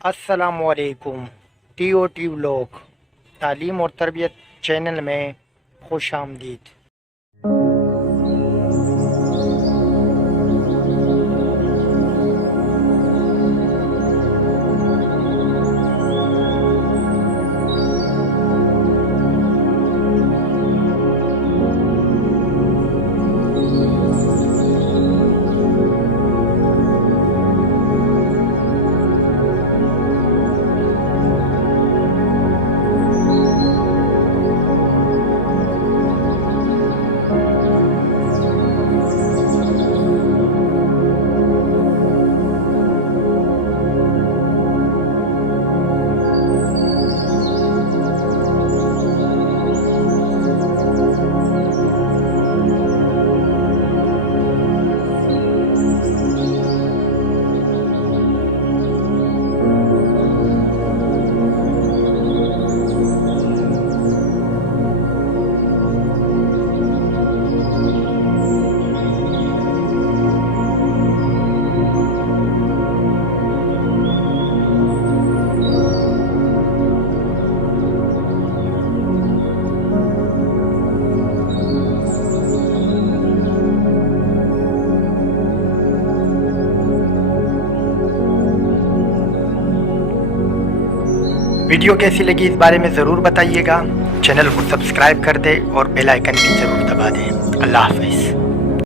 अस्सलामुअलैकुम। TOT vlog तालीम और तरबियत चैनल में खुश आमदीद। वीडियो कैसी लगी इस बारे में ज़रूर बताइएगा। चैनल को सब्सक्राइब कर दें और बेल आइकन भी ज़रूर दबा दें। अल्लाह हाफ़िज़।